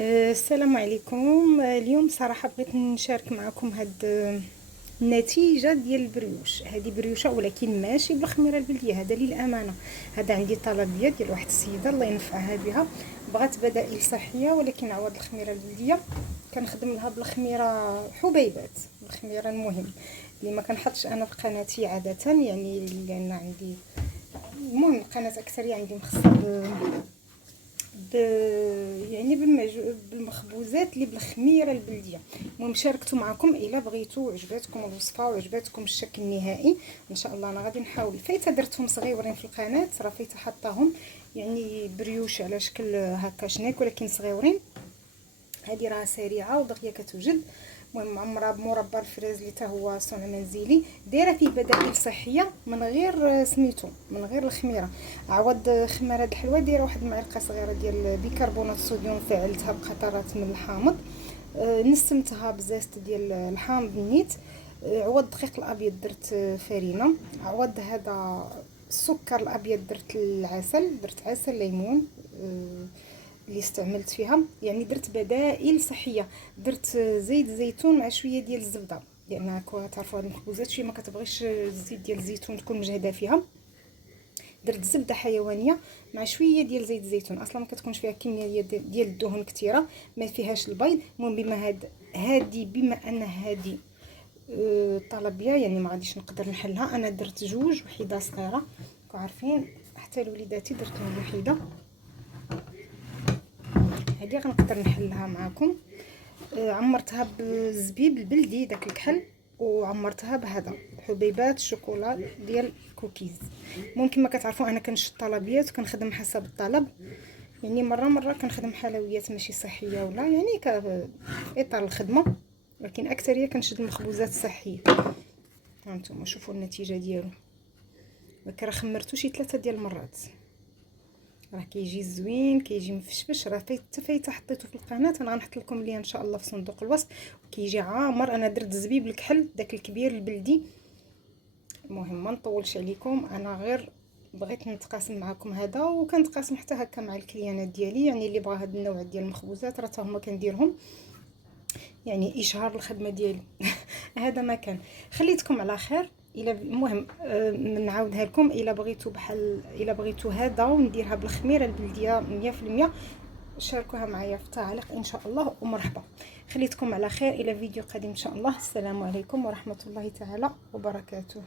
السلام عليكم. اليوم صراحه بغيت نشارك معكم هاد النتيجه ديال البريوش. هذه بريوشه ولكن ماشي بالخميره البلديه، هذا للامانه. هذا عندي طلبيه ديال واحد السيده الله ينفعها بها، بغات بدائل صحيه ولكن عوض الخميره البلديه كنخدم لها بالخميره حبيبات، الخميره المهم اللي ما كنحطش انا في قناتي عاده، يعني لان عندي المهم القناه اكثر عندي مخصصه ب... يعني بالمخبوزات اللي بالخميره البلديه. المهم شاركته معكم الا بغيتو وعجباتكم الوصفه وعجباتكم الشكل النهائي ان شاء الله. انا غادي نحاول فايته درتهم صغيورين في القناه، راه فايته حطاهم يعني بريوش على شكل هكا شناك ولكن صغيورين. هذه راه سريعه ودغيا كتوجد. المهم معمره بمربى الفريز اللي حتى هو صنع منزلي، دايره فيه بدائل صحيه من غير سميتو من غير الخميره. عوض خماره الحلوى دايره واحد المعلقه صغيره ديال بيكربونات الصوديوم، فعلتها بقطرات من الحامض، نسمتها بزيت ديال الحامض نيت. عوض الدقيق الابيض درت فرينه. عوض هذا السكر الابيض درت العسل، درت عسل ليمون اللي استعملت فيها. يعني درت بدائل صحيه. درت زيت زيتون مع شويه ديال الزبده، لان تعرفوا هاد المخبوزات شويه ما كتبغيش الزيت ديال الزيتون تكون مجهده فيها. درت زبده حيوانيه مع شويه ديال زيت الزيتون، اصلا ما كتكونش فيها كميه ديال الدهن كثيره، ما فيهاش البيض. المهم بما ان هذه طلبيه يعني ما غاديش نقدر نحلها، انا درت جوج وحده صغيره عارفين، حتى لوليداتي درت لهم وحده. هذه غنقدر نحلها معكم. عمرتها بالزبيب البلدي داك الكحل، وعمرتها بهذا حبيبات الشوكولا ديال كوكيز. ممكن ما كتعرفوا انا كنشد طلبيات وكنخدم حسب الطلب، يعني مره كنخدم حلويات ماشي صحيه ولا يعني اطار الخدمه، لكن اكثريه كنشد المخبوزات الصحيه. هانتوما شوفوا النتيجه ديالو، راه خمرتو شي 3 ديال المرات، راه كيجي زوين كيجي مفشفش. راه فايته حطيته في القناه، انا غنحط لكم ليه ان شاء الله في صندوق الوصف. وكيجي عامر. انا درت زبيب الكحل داك الكبير البلدي. المهم ما نطولش عليكم، انا غير بغيت نتقاسم معكم هذا، وكنتقاسم حتى هكا مع الكليانات ديالي، يعني اللي بغى هذا النوع ديال المخبوزات راه حتى هما كنديرهم، يعني اشهار الخدمه ديالي. هذا ما كان. خليتكم على خير. الى المهم نعاودها لكم، الا بغيتو هذا ونديرها بالخميره البلديه 100%، شاركوها معايا في التعليق ان شاء الله، ومرحبا. خليتكم على خير، الى فيديو قادم ان شاء الله. السلام عليكم ورحمه الله تعالى وبركاته.